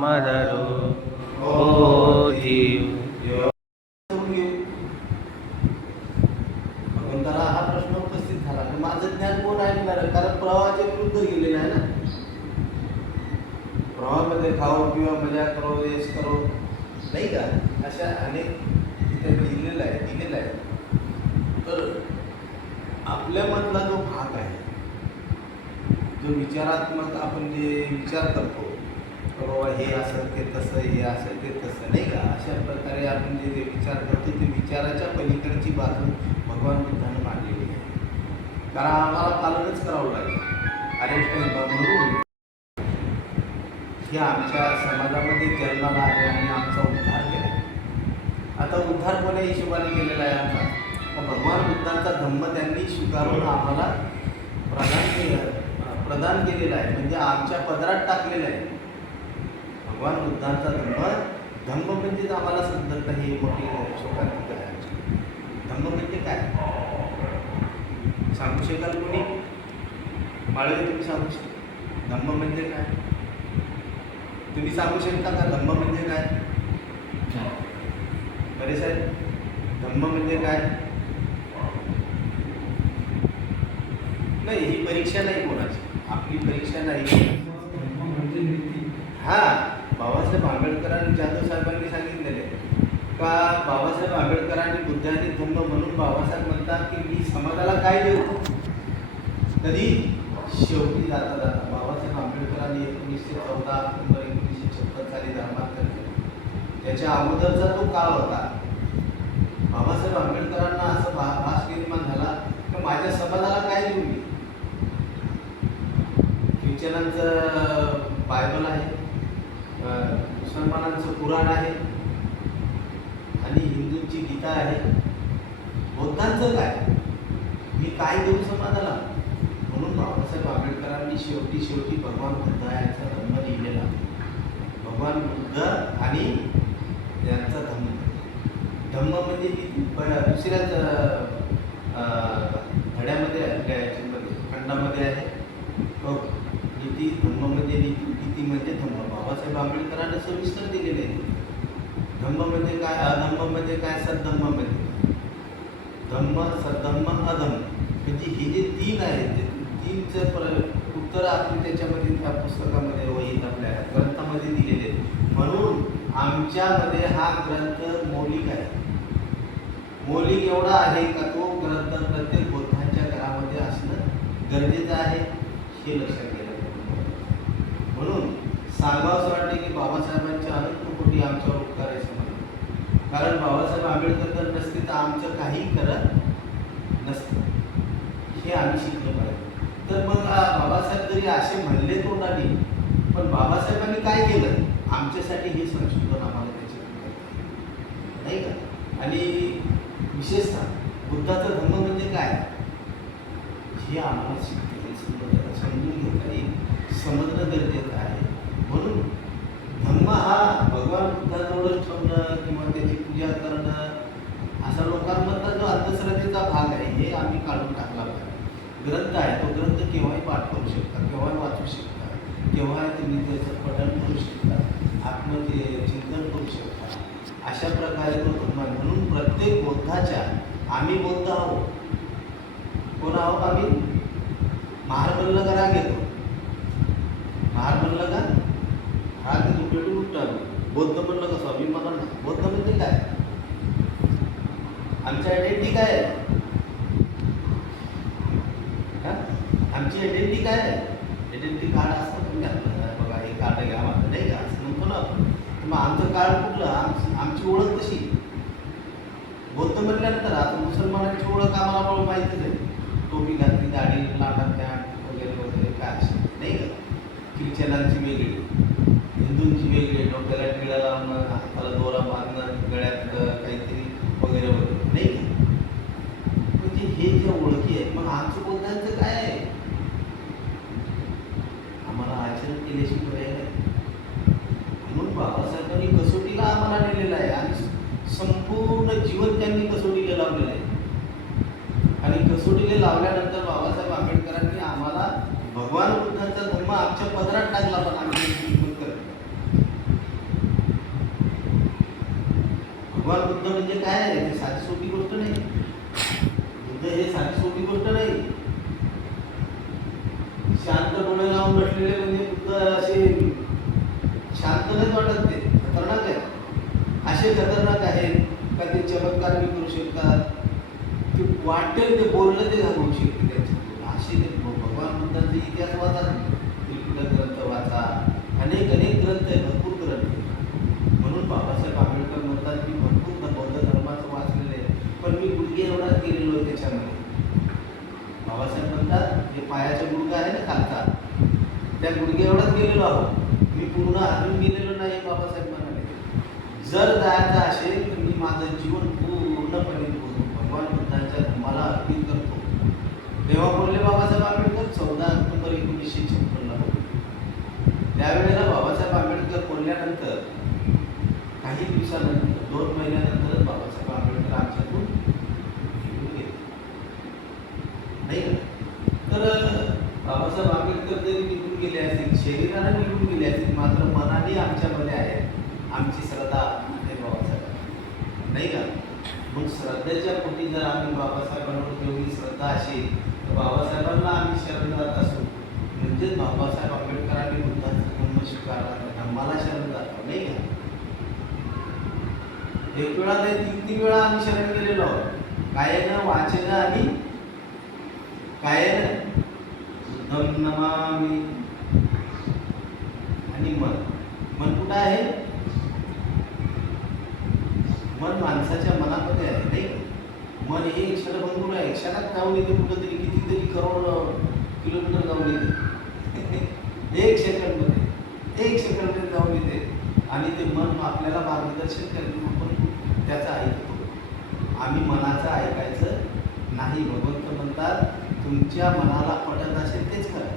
मदरो ओ जीव. भगवंताला हा प्रश्न उपस्थित झाला की माझं ज्ञान कोण ऐकणार, कारण प्रवाहाच्या विरुद्ध गेलेला आहे ना. प्रवाहामध्ये खाओ पिवा मजा करो येस करो नाही का, अशा अनेक तिथे दिलेलं आहे. तर आपल्यामधला जो भाग आहे, जो विचारात्मक आपण जे विचार करतो, बाबा हे असं ते तसं, हे असं ते तसं नाही का, अशा प्रकारे आपण जे विचार करतो ते विचाराच्या पलीकडची बाजू भगवान बुद्धानं मांडलेली आहे. कारण आम्हाला पालनच करावं लागेल. अरेस्ट म्हणून हे आमच्या समाजामध्ये जन्माला आले आणि आमचा उद्धार केला. आता उद्धार कोण्या हिशोबाने केलेला आहे आमचा? भगवान बुद्धांचा धम्म त्यांनी स्वीकारून आम्हाला प्रदान केलेला आहे, म्हणजे आमच्या पदरात टाकलेला आहे. भगवान बुद्धांचा धम्म म्हणजेच आम्हाला समजत नाही. मोठी शोकांतिक आहे. धम्म म्हणजे काय सांगू शकाल कोणी? माळवे तुम्ही सांगू शकता धम्म म्हणजे काय? तुम्ही सांगू शकता का धम्म म्हणजे काय? बरे साहेब, धम्म म्हणजे काय? नाही, ही परीक्षा नाही कोणाची, आपली परीक्षा नाही. हा, बाबासाहेब आंबेडकरांनी जाधव साहेबांनी सांगितलेले का बाबासाहेब आंबेडकरांनी बुद्धाने धम्म म्हणून बाबासाहेब म्हणतात की मी समाजाला काय देऊ. कधी शेवटी जाता बाबासाहेब आंबेडकरांनी 1914 ऑक्टोबर 1956 साली धर्मांतर केलं. त्याच्या अगोदरचा तो काळ होता. बाबासाहेब आंबेडकरांना असं भास निर्माण झाला की माझ्या समाजाला काय देऊ मी. ख्रिश्चनांचं बायबल आहे, मुसलमानांचं कुराण आहे आणि हिंदूंची गीता आहे. बौद्धांचं काय, मी काय देऊ समाजाला. म्हणून बाबासाहेब आंबेडकरांनी शेवटी भगवान बुद्ध यांचा धम्म लिहिलेला. भगवान बुद्ध आणि यांचा धम्म म्हणजे दुसऱ्याच धड्यामध्ये खंडामध्ये आहे. नीती धम्म म्हणजे नीती, नीती म्हणजे धम्म. बाबासाहेब आंबेडकरांनी सविस्तर दिलेले आहे. धम्म म्हणजे काय, अधम्म म्हणजे काय, सद्धम्म म्हणजे धम्म, सद्धम्म, अधम्म. म्हणजे हे जे तीन आहेत, ते तीनचं उत्तर आपण त्याच्यामध्ये त्या पुस्तकामध्ये वहीत आपल्या ग्रंथामध्ये दिलेले आहेत. म्हणून आमच्यामध्ये हा ग्रंथ मौलिक आहे. मौलिक एवढा आहे का तो ग्रंथ प्रत्येक बौद्धांच्या घरामध्ये असणं गरजेचं आहे, हे लक्षात घ्यायला. म्हणून सांगावंसं वाटते की बाबासाहेबांच्या अनेक कोटी आमच्यावर उपकार आहे समजा. कारण बाबासाहेब आंबेडकर जर नसते तर आमचं काही करत नसतं, हे आम्ही शिकलं पाहिजे. तर मग बाबासाहेब जरी असे म्हणले तोंडाने, पण बाबासाहेबांनी काय केलं आमच्यासाठी, हे संशोधन आम्हाला त्याच्यात नाही का. आणि विशेषतः बुद्धाचा धम्म म्हणजे काय हे आम्हाला शिकता येईल, समजून घेता येईल, समजणं गरजेचं आहे. म्हणून धम्म हा भगवान बुद्धाजवळच ठेवणं किंवा त्याची पूजा करणं असा लोकांमधला जो अंधश्रद्धेचा भाग आहे, हे आम्ही काढून टाकला पाहिजे. ग्रंथ आहे, तो ग्रंथ केव्हाही पाठ करू शकता, केव्हाही वाचू शकता, केव्हाही तुम्ही त्याचं पठण करू शकता, आत्मचिंतन करू शकता. अशा प्रकारे तो धम्म आहे. म्हणून प्रत्येक बौद्धाच्या, आम्ही बौद्ध आहोत. कोण आहोत आम्ही? महार बनलं का राग येतो? महार बनलं का राग येतो, पेटून उठतो आम्ही. बौद्ध बनलं का स्वाभिमान नाही. बौद्ध म्हणजे काय, आमची आयडेंटिटी काय आहे? आमची आयडेंटिटी काय आहे? आयडेंटिटी कार्ड असतं तुम्ही आपल्याला, बघा हे कार्ड घ्या माझं नाही का, असं म्हणतो ना आपण. मग आमचं कार्ड कुठलं, आमची ओळख कशी? बौद्ध म्हटल्यानंतर आता मुसलमानांची ओळख आम्हाला माहितीच आहे. टोपी घातली, दाढी, लाटा पॅन्ट वगैरे वगैरे काय असेल नाही का. ख्रिश्चनांची वेगळी, हिंदूंची वेगळी, डोक्याला टिळा लावणं, हाताला दोरा बांधणं, गळ्यात काहीतरी वगैरे वगैरे नाही का. म्हणजे हे ज्या ओळखी आहेत, मग आमचं बौद्धांचं काय आहे? आम्हाला आचरण केल्याशी पर्याय नाही. म्हणून बाबासाहेबांनी कसोटीला आम्हाला नेलेलं आहे आणि संपूर्ण जीवन त्यांनी कसोटीला लावलेलं आहे. आणि कसोटीला लावल्यानंतर बाबासाहेब आंबेडकरांनी आम्हाला भगवान बुद्धांचा धर्म आमच्या पदरात टाकला, पण आम्ही करत भगवान बुद्ध म्हणजे काय आहे? ते साधी सोपी गोष्ट नाही. बुद्ध हे साधी सोपी गोष्ट नाही. शांत डोळे लावून बसलेले म्हणजे बुद्ध असे शांत नाही वाटत, ते खतरनाक आहे. असे खतरनाक आहेत का ते चमत्कार बी करू शकतात, ते वाटेल ते बोललं ते घालवू शकते त्यांच्या. असे ते भगवान बुद्धांचा इतिहास वाचा, त्रिपिटक ग्रंथ वाचा, अनेक ग्रंथ आहे, भरपूर ग्रंथ आहे. म्हणून बाबासाहेब आंबेडकर म्हणतात की भरपूर बौद्ध धर्माचं वाचलेलं आहे, पण मी गुडघे एवढाच गेलेलो आहे त्याच्यामध्ये. बाबासाहेब म्हणतात हे पायाचा गुडघा आहे ना खालचा, त्या गुडघे एवढाच गेलेलो आहोत, मी पूर्ण अजून गेलेलो नाही. बाबासाहेब म्हणाले जर जायचं असेल तर मी माझं जीवन पूर्णपणे भगवान बुद्धांच्या धर्माला अर्पित करतो. तेव्हा बोलले बाबासाहेब आंबेडकर 14 ऑक्टोबर 1956 बोलले. त्यावेळेला बाबासाहेब आंबेडकर बोलल्यानंतर काही दिवसानंतर 2 महिन्यानंतरच बाबासाहेब आंबेडकर आमच्यातून निघून गेले, नाही का? तर बाबासाहेब आंबेडकर जरी निघून गेले असतील, शरीराने निघून गेले असतील, मात्र मनाने आमच्यामध्ये आहे. आमची श्रद्धा आहे बाबासाहेब, नाही का? मग श्रद्धेच्या पोटी जर आम्ही बाबासाहेबांवर जेवढी श्रद्धा असेल तर बाबासाहेबांना आम्ही शरण जात असू, म्हणजेच बाबासाहेब आंबेडकरांनी बुद्धांचा धर्म स्वीकारला, धर्माला शरण जातो, नाही का? एक वेळा नाही 3 वेळा आम्ही शरण गेलेलो आहोत, कायेनं वाचेनं आणि कायेनं. बुद्धं नमामि. आणि मन कुठं आहे? मन माणसाच्या मनामध्ये आहे, नाही का? मन हे एक क्षणभंगूर आहे, क्षणात जाऊन येते कुठंतरी, कितीतरी करोड किलोमीटर जाऊन येते एक सेकंडमध्ये जाऊन येते. आणि ते मन आपल्याला मार्गदर्शन करते, आपण त्याचं ऐकतो. आम्ही मनाचं ऐकायचं नाही. भगवंत म्हणतात तुमच्या मनाला पटत असेल तेच करा,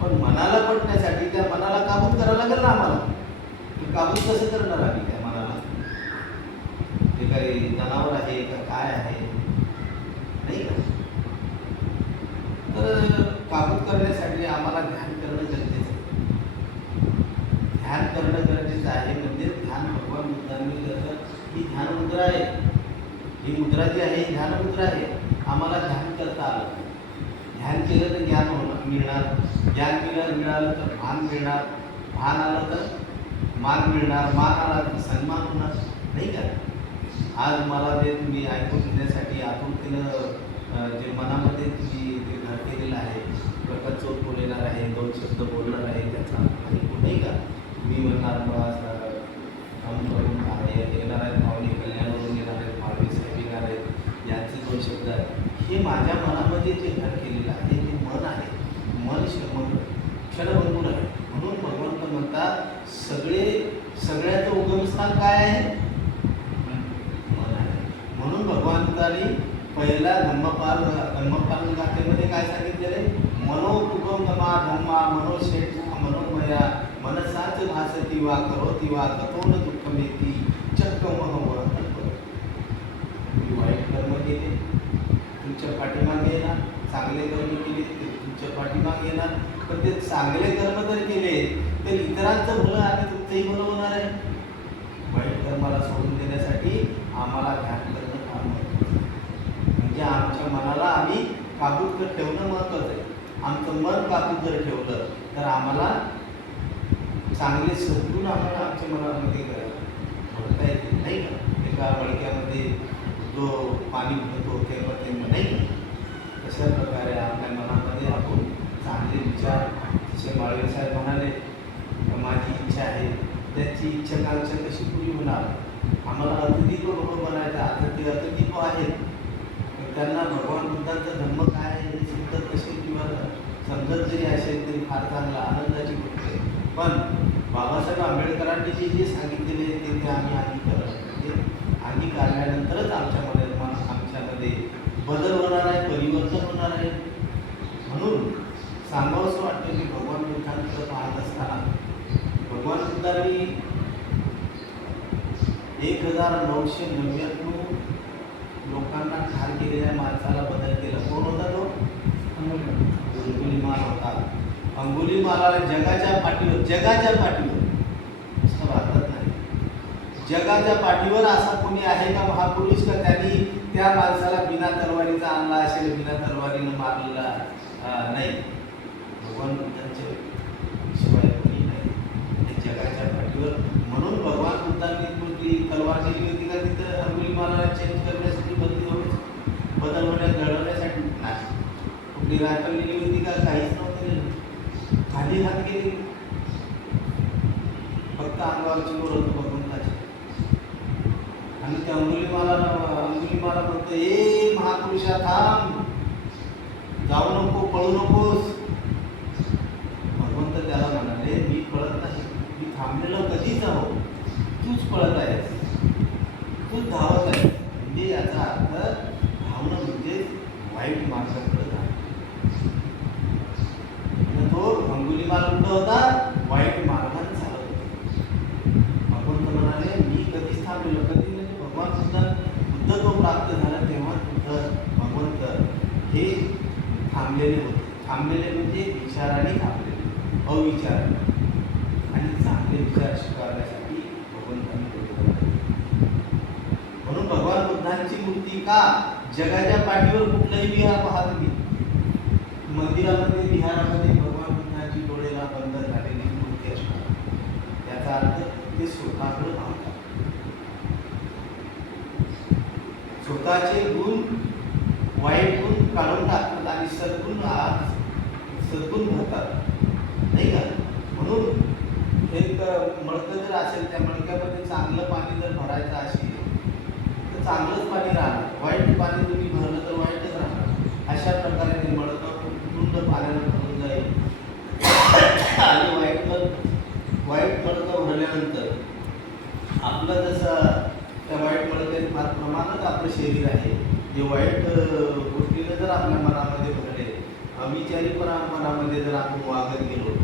पण मनाला पटण्यासाठी त्या मनाला काबूत करावं लागेल ना आम्हाला. ते काबूत कसं करणार आम्ही त्या मनाला? ते काही जनावर आहे का काय आहे, नाही का? तर काबूत करण्यासाठी आम्हाला ध्यान करणं गरजेचं आहे. ध्यान करणं गरजेचं आहे. म्हणजे ध्यान भगवान बुद्धांनी जसं ही ध्यान मुद्रा आहे, ही मुद्रा जी आहे ही ध्यान मुद्रा आहे. आम्हाला ध्यान करता आलं, ध्यान केलं तर ज्ञान मिळणार, ज्ञान मिळालं तर भान मिळणार, भान आलं तर मान मिळणार, मान आला तर सन्मान होणार, नाही का? आज मला ते तुम्ही ऐकून घेण्यासाठी आतुरतेनं जे मनामध्ये तुम्ही ते घर केलेलं आहे, प्रकट चोट बोलणार आहे, 2 शब्द बोलणार आहे, त्याचा ऐकून, नाही का? मी म्हणणार करून आहे येणार आहेत, पाहुणे कल्याणावरून येणार आहेत, माळवी साहेब येणार आहेत, यांचे 2 शब्द आहेत. हे माझ्या मनामध्ये जे घर केलेलं आहे ते मन आहे. मन क्षणभंगूर आहे. म्हणून भगवंत म्हणतात सगळ्याचं उगमस्थान काय आहे? मन आहे. म्हणून भगवंतांनी पहिला धम्मपालन गाथेमध्ये काय सांगितलेले? मनोकुगमा धम्मा मनोशेषा मनोमया मनसाच भासती वा करोती वा ततोन दुःखमेती चक्रमह. वाईट कर्म केले तुमच्या पाठीमागे येणार, चांगले कर्म केले ते तुमच्या पाठीमागे येणार. पण ते चांगले कर्म जर केले तर इतरांचं भलं आणि तुमचंही भलं होणार आहे. वाईट कर्माला सोडून देण्यासाठी आम्हाला ध्यान करणं फार महत्त्वाचं आहे. म्हणजे आमच्या मनाला आम्ही काबूत ठेवणं महत्त्वाचं आहे. आमचं मन काबूत जर ठेवलं तर आम्हाला चांगले सद्गुण आम्हाला आमच्या मनामध्ये भरता येतील, नाही का? एका मडक्यामध्ये जो पाणी भरतो तेव्हा नाही का? तशा प्रकारे आपल्या मनामध्ये आपण चांगले विचार, जसे माळवी साहेब म्हणाले माझी इच्छा आहे, त्याची इच्छाकांक्षा कशी पुरी होणार? आम्हाला अतिदीप बनायचा. आता ते अतिदीप आहेत, त्यांना भगवान बुद्धांचा धर्म काय आहे हे समजत नसेल किंवा समजत जरी असेल तरी फार चांगला आनंदाची गोष्ट आहे. पण बाबासाहेब आंबेडकरांनी जे सांगितलेले ते आम्ही आधी करत, म्हणजे आधी काढल्यानंतरच आमच्यामध्ये बदल होणार आहे, परिवर्तन होणार आहे. म्हणून सांगावंसं वाटतं की भगवान बुद्धांकडे पाहत असताना भगवान बुद्धांनी 1999 लोकांना ठार केलेल्या माणसाला बदल केला. कोण होता तो? अंगुलीमाल होता. अंगुलीमालाला जगाच्या पाठीवर नुसतं भारतात नाही, जगाच्या पाठीवर असा कोणी आहे का महापुरुष का त्यांनी त्या माणसाला बिना तलवारीचा आणला असेल, बिना तलवारीनं मारलेला नाही. भगवान बुद्धांच्या शिवाय कोणी नाही हे जगाच्या पाठीवर. म्हणून भगवान बुद्धांनी कुठली तलवार दिली होती का तिथं अंगुलीमालाला चेंज करण्यासाठी, बदल घडवण्यासाठी नाही. कुठली रायफल दिली होती का? काहीच नव्हते. खाली हात गेले, फक्त अंगावरची वर होतं भगवंताची. आणि त्या अंगुलीमाला म्हणतो, ए महापुरुषा थांब, जाऊ नको, पळू नकोस. भगवंत त्याला म्हणाले, मी पळत नाही, मी थांबलेलो कधीच आहो, तूच पळत आहेस, तूच धावत आहेस. म्हणजे याचा अर्थ धावणं म्हणजे वाईट मार्गाकडे जाणं. तो अंगुलीमाल कुठं होता? वाईट मार्गाने चालत होता. भगवंत म्हणाले, मी कधीच थांबलेलो, कधी म्हणजे भगवान बुद्धत्व प्राप्त झालं तेव्हा भगवंत हे थांबलेले होते. थांबलेले म्हणजे विचाराने थांबलेले, अविचाराने. आणि चांगले विचार स्वीकारण्यासाठी भगवंतांनी बोलवलं. म्हणून भगवान बुद्धांची मूर्ती का जगाच्या पाठीवर कुठलाही विहार पहा तुम्ही, मंदिरामध्ये विहारामध्ये भगवान बुद्धांची डोळेला बंद झालेली मूर्ती असणार. याचा अर्थ ते स्वतःकडे पाहतात, स्वतःचे गुण, वाईट गुण काढून टाकतात आणि सद्गुण भरतात, नाही का? म्हणून एक मडकं जर असेल, त्या मडक्यामध्ये चांगलं पाणी जर भरायचं असेल तर चांगलंच पाणी राहणार, वाईट पाणी तुम्ही भरलं तर वाईटच राहणार. अशा प्रकारे ते मडकं पूर्ण पाण्यानं भरून जाईल. आणि वाईट मडकं भरल्यानंतर आपलं जसं त्या वाईट मडक्याने फार प्रमाणात आपलं शरीर आहे, जे वाईट गोष्टीनं जर आपल्या मनामध्ये भरले, अविचारी मनामध्ये जर आपण वागत गेलो,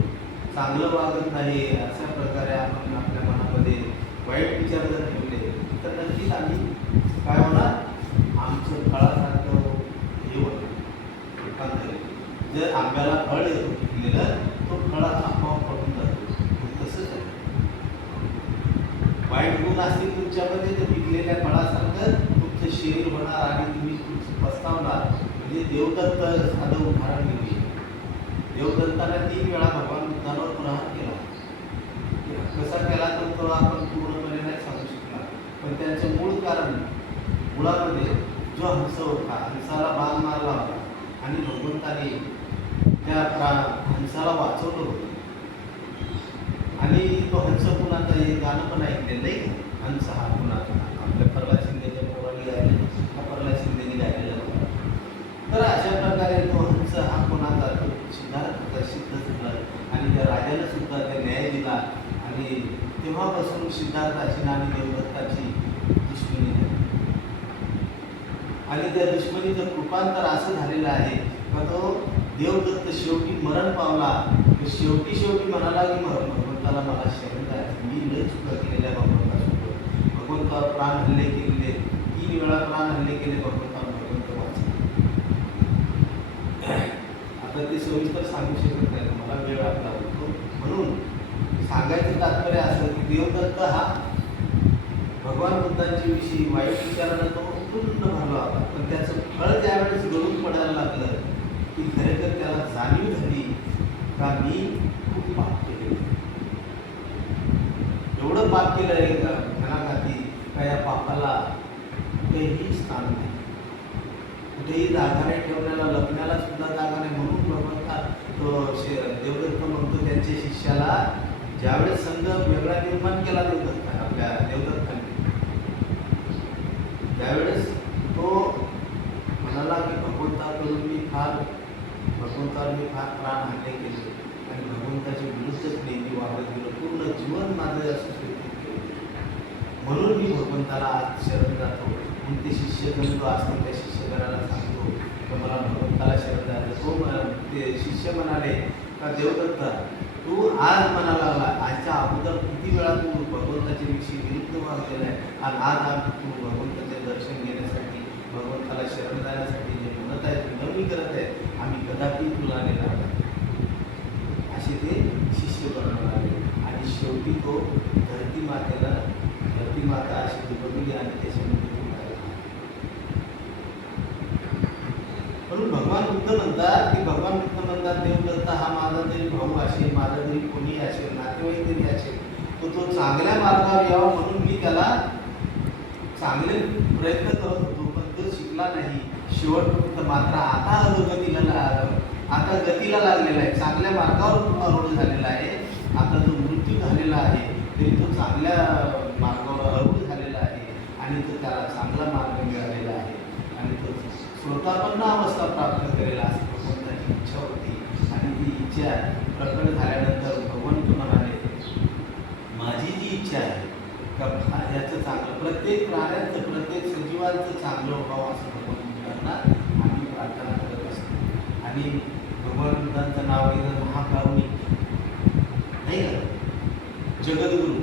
चांगलं वागत नाही, अशा प्रकारे आपण आपल्या मनामध्ये वाईट विचार जर ठेवले तर नक्कीच आम्ही काय होणार? आमचं फळासारखं हे होतं, रूपांतर. जर आंब्याला फळ येतो पिकलेलं, तो फळ आपोआप पडून जातो. तसंच आहे, वाईट गुण असतील तुमच्यामध्ये तर पिकलेल्या फळासारखं तुमचं शरीर होणार आणि तुम्ही पस्तावणार. म्हणजे देवदत्त साधं उदाहरण घेऊया. देवदत्ताला 3 वेळा भगवान बुद्धांवर प्रहार केला. कसा केला तर तो आपण पूर्णपणे नाही सांगू शकणार, पण त्याचं मूळ कारण, मुळामध्ये जो हंस होता, हंसाला बाण मारला होता आणि भगवंताने त्या हंसाला वाचवलं होतं. आणि तो हंस कुणाचा, हे गाणं पण ऐकलेलं नाही का? हंस हा कुणाचा, आपल्या प्रल्हाद शिंदेच्या पोराने गायलेलं, हा प्रल्हाद शिंदेने गायलेला होता. तर अशा प्रकारे तो हंस हा कोणाचा, तो सिद्धार्थाचा सिद्ध झाला. आणि त्या राजाने सुद्धा त्या न्याय दिला. आणि तेव्हापासून सिद्धार्थाची आणि देवदत्ताची दुश्मनी झाली. आणि त्या दुश्मनीचं रूपांतर असं झालेलं आहे का तो देवदत्त शेवटी मरण पावला. शेवटी म्हणाला की भगवंताला मला शरण आहे, मी लय चुका केलेल्या भगवंतासोबत. भगवंतावर प्राण हल्ले केलेले, 3 वेळा प्राण हल्ले केले भगवंत वाचले. आता ते सविस्तर सांगू शकत नाही, मला वेळ आपला होतो. म्हणून सांगायचं तात्पर्य असं की देवदत्त हा भगवान बुद्धांच्या विषयी वाईट विचारानं तो पूर्ण भरला होता. पण त्याचं फळ ज्यावेळेस गळून पडायला लागलं की खरेतर त्याला जाणीव झाली का मी खूप पाप केले, एवढं पाप केलं आहे का घनाघाती का या पापाला कुठेही स्थान नाही, कुठेही जागा नाही ठेवण्याला, लपण्याला सुद्धा जागा नाही. म्हणून भगवंता तो देवदत्त म्हणतो त्यांच्या शिष्याला, ज्यावेळेस संघ वेगळा निर्माण केला आपल्या देवदत्ताने, त्यावेळेस तो म्हणाला की भगवंतावर मी फार प्राण हल्ले केले आणि भगवंताच्या विरुद्धच नेहमी वागत गेलो, पूर्ण जीवन माझं असं सुरक्षित केलं. म्हणून मी भगवंताला आज शरण जातो. म्हणून ते शिष्यगण जो असतो त्या शिष्यगणाला सांगतो की मला भगवंताला शरण जायचं. तो ते शिष्य म्हणाले का देवदत्ता, तू आज म्हणाला आजच्या अगोदर किती वेळा तू भगवंताच्या विषयी विरुद्ध वागलेला आहे, आणि आज तू भगवंताचे दर्शन घेण्यासाठी, भगवंताला शरण जाण्यासाठी जे म्हणत आहे, विनवणी करत आहे, आम्ही कदापि तुला नेणार नाही. असे ते शिष्य बनवणार आले. आणि शेवटी तो धरती मातेला बुद्ध म्हणतात की भगवान बुद्ध म्हणतात देवदत्त हा माझा जरी भाऊ असेल, माझा जरी कोणी असेल, नातेवाईक जरी असेल, तो चांगल्या मार्गावर यावा म्हणून मी त्याला चांगले प्रयत्न करत होतो, पण तो शिकला नाही. शेवटपर्यंत मात्र आता गतीला लागलेला आहे, चांगल्या मार्गावर तो आरूढ झालेला आहे. आता जो मृत्यू झालेला आहे तरी तो चांगल्या मार्गावर आरूढ झालेला आहे आणि तो त्याला चांगला मार्ग मिळालेला आहे आणि तो श्रोतापन्न अवस्था प्राप्त करेल अशी भगवंताची इच्छा होती. आणि ती इच्छा प्रकट झाल्यानंतर भगवंत म्हणाले, माझी जी इच्छा आहे का ह्याचं चांगलं, प्रत्येक प्राण्यांचं, प्रत्येक सजीवांचं चांगलं व्हावं असं भगवंतांना आम्ही प्रार्थना करत असतो. आणि भगवंतांचं नाव घेणं महाकारुणिक नाही का, जगद्गुरु,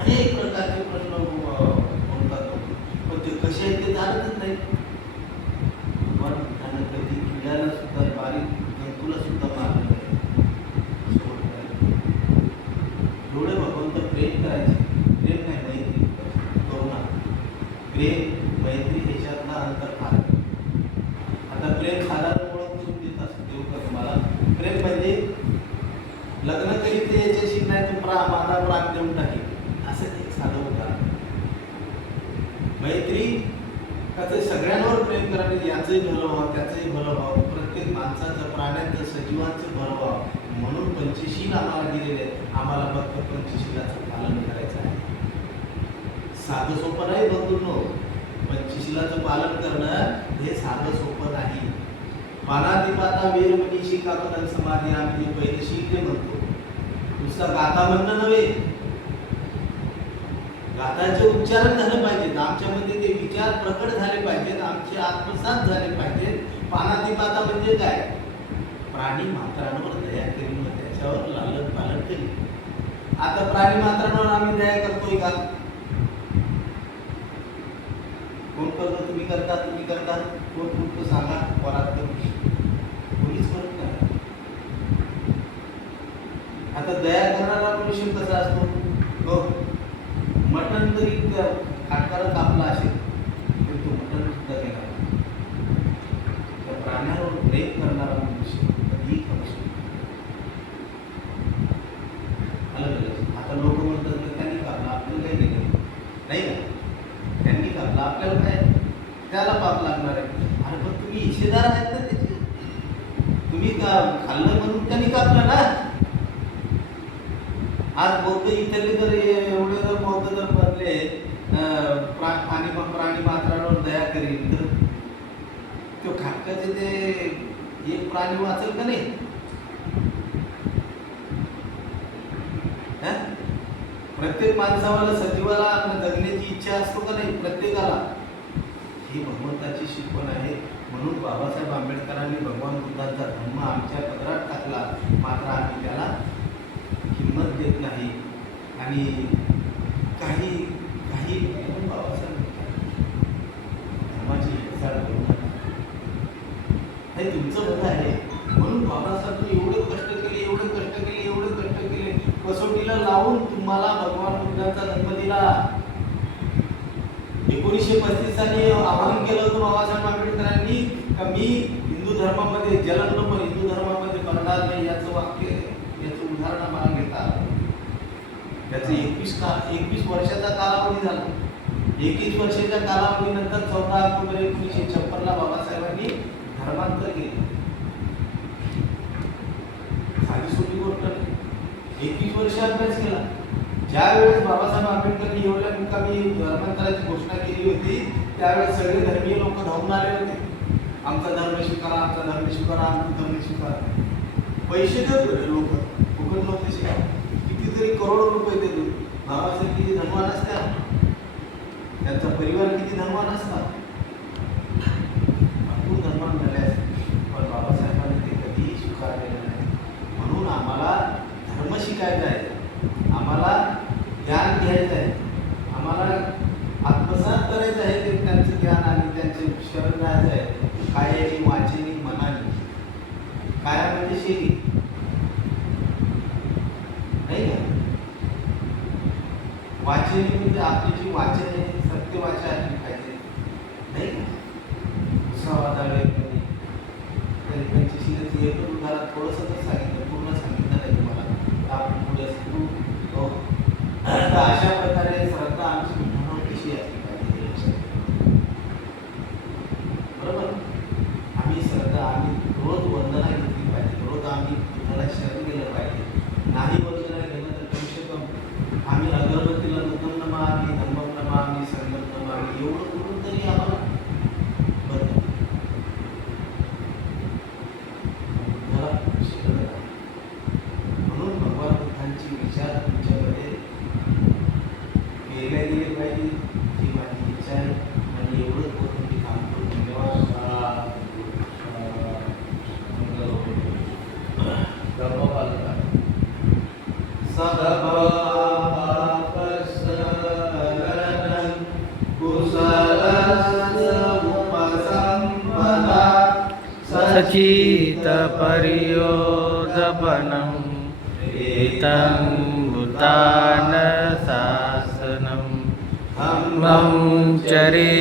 अनेक प्रकारचे प्रश्न होतात, पण ते कसे आहेत ते जाणतच नाही. भगवंतानं कधी किड्याला सुद्धा, बारीक जंतूला सुद्धा मारलं नाही. एवढे भगवंत प्रेम करायचे, प्रेम नाही मैत्री करुणा, प्रेम मैत्री ह्याच्यातला अंतर फार. आता प्रेम साधारण ओळख करून देत असतो देऊ का तुम्हाला. प्रेम म्हणजे लग्न करीत याच्याशी नाही तू माझा प्राण देऊन टाकेल असं एक साधं उदाहरण. मैत्री कसं सगळ्यांवर प्रेम करायचं, याचंही भलं व्हावं, त्याचंही भलं व्हावं, प्रत्येक माणसाचं, प्राण्यांचं, सजीवांचं भलं व्हावं म्हणून पंचशील आम्हाला दिलेले आहे. आम्हाला फक्त पंचशीलाचं पालन करायचं आहे. साधं सोपं नाही बंधूंनो, पंचशीलाचं पालन करणं हे साधं सोपं नाही. पानातिपाता वेरमणी शिकापन समाधी आम्ही पहिले शील म्हणतो, नुसता गाथा म्हणणं नव्हे, गाथाचे उच्चारण झाले पाहिजेत, आमच्यामध्ये ते विचार प्रकट झाले पाहिजेत, आमचे आत्मसात झाले पाहिजेत. पानातिपाता म्हणजे काय, प्राणी मात्रांवर दया करीन व त्याच्यावर लालन पालन करीन. आता प्राणी मात्रांवर आम्ही दया करतोय का? कोण करतो? तुम्ही करता, तुम्ही करता, कोण कुठं सांगा, कोणात कोणीच करत नाही. आता दया करणारा मनुष्य कसा असतो, हो मटण जरी खाटकारा कापला असेल तर तो मटण सुद्धा घेणार. त्या प्राण्यावर प्रेम करणारा मनुष्य कधीही करू शकतो. आता लोक म्हणतात की त्यांनी कापला, आपल्याला काही केलं नाही ना, त्यांनी कापला आपल्याला काय, त्याला पाप लागणार आहे. अरे पण तुम्ही हिस्सेदार आहेत ना त्याचे, तुम्ही खाल्लं म्हणून त्यांनी कापलं ना. आज बौद्ध इथले जर एवढे जर बौद्ध जर बनले प्राणी मात्रांवर दया करील तर तो खाटकाचे ते एक प्राणी वाचेल का नाही? प्रत्येक माणसाला, सजीवाला जगण्याची इच्छा असतो का नाही? प्रत्येकाला. ही भगवंताची शिकवण आहे. म्हणून बाबासाहेब आंबेडकरांनी भगवान बुद्धांचा धर्म आमच्या पदरात टाकला, मात्र आम्ही त्याला किंमत देत नाही. आणि काही काही बाबासाहेब धर्माची हेळसाळ करू नका, हे तुमचं भलं आहे. म्हणून बाबासाहेब एवढे कष्ट केले, एवढे कष्ट केले, एवढे कष्ट केले, कसोटीला लावून तुम्हाला भगवान बुद्धांचा जन्म दिला. 1935 साली आवाहन केलं होतं बाबासाहेब आंबेडकरांनी का मी हिंदू धर्मामध्ये जन्मलो पण हिंदू धर्मामध्ये मरणार नाही. याचं वाक्य, याचं उदाहरण आम्हाला घेता आलं. त्याचं 21 वर्षाचा कालावधी झाला. 21 वर्षाच्या कालावधीनंतर 14 ऑक्टोबर 1956 बाबासाहेबांनी धर्मांतर केलं. साधी सोपी गोष्ट नाही. 21 वर्ष अभ्यास केला. ज्या वेळेस बाबासाहेब आंबेडकरांनी एवढ्या मुकामी धर्मांतराची घोषणा केली होती त्यावेळेस सगळे धर्मीय लोक धावून आले होते. आमचा धर्म स्वीकारा, आमचा धर्म स्वीकारा, आमचा धर्म स्वीकारा. पैसे देत होते लोक, फुकट नव्हते शिका. कितीतरी करोडो रुपये देत होते. बाबासाहेब किती धर्मवान असतात, त्यांचा परिवार किती धर्मवान असतात, भरपूर धर्मवान झाले असते, पण बाबासाहेबांनी ते कधीही स्वीकारलेलं नाही. म्हणून आम्हाला धर्म शिकायचा आहे, आम्हाला ज्ञान घ्यायचं आहे, आम्हाला आत्मसात करायचं आहे ते त्यांचं ज्ञान आणि त्यांचे शरण राहायचं आहे. कायाने, वाचेने, मनाने. काया म्हणजे शरीर नाही का, वाचेने म्हणजे आपली जी वाचन आहे सत्य वाचा पाहिजे नाही का. उत्साहादाळे एकच उदाहरण थोडंसं तर सांगितलं, पूर्ण सांगितलं नाही तुम्हाला. आपण पुढे असतो. हो. तर अशा प्रकारे श्रद्धा आमची विठ्ठलावर कशी असली पाहिजे हे लक्षात ठेवा. बरोबर. आम्ही रोज वंदना घेतली पाहिजे, रोज आम्ही विठ्ठलाला शरण गेलं पाहिजे. नाही वंदना गेलं तर कमसे कम आम्ही अगरबत्तीला नूतन नमामि, धम्मं नमामि, संघं नमामि एवढं करून तरी आम्हाला बरं मला शिकवलं आहे. म्हणून भगवान बुद्धांची विचार तुमच्यामध्ये केले गेले पाहिजे, ही माझी इच्छा आहे. आणि एवढंच करून मी काम करून धन्यवाद. सचित पर्योदपनम् एतं भूतान शासनम् मम चरे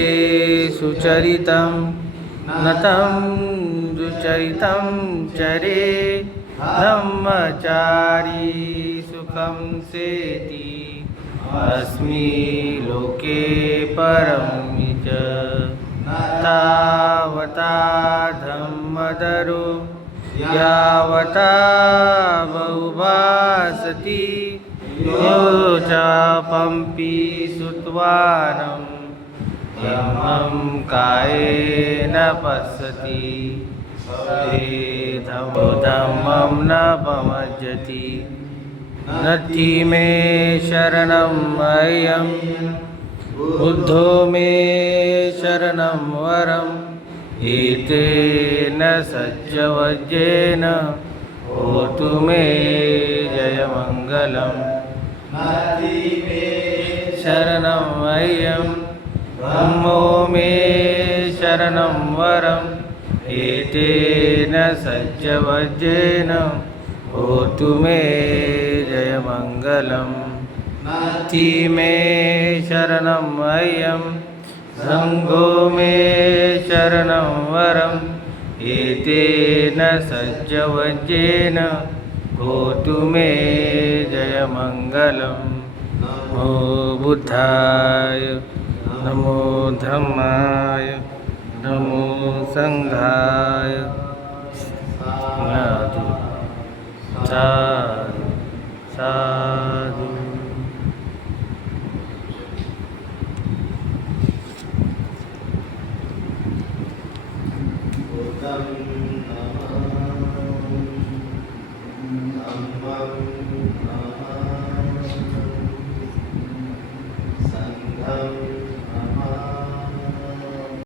सुचरितं नतं दुचरितं चरे धम्मचारी सुखं सेति अस्मि लोके परं च तावता धम्मदरो यावता बहुभासति यो चापम्पि सुत्वानं धम्मं कायेन पश्यति धम्मं न पमज्जति नत्थि मे शरणम् अयं बुद्धो मे शरणं वरम् एतेन सज्जवज्जेन होतु मे जयमङ्गलम् शरणम् अयं धम्मो मे शरणं वरम् एतेन सज्जवज्जेन होतु मे जयमङ्गलम् नत्थि मे शरणम् अयं संघो मे शरणं वरम् एतेन सज्जवज्जेन होतु मे जयमङ्गलम् नमो बुद्धाय नमो धम्माय नमो संघाय साधु साधु साधु. संघं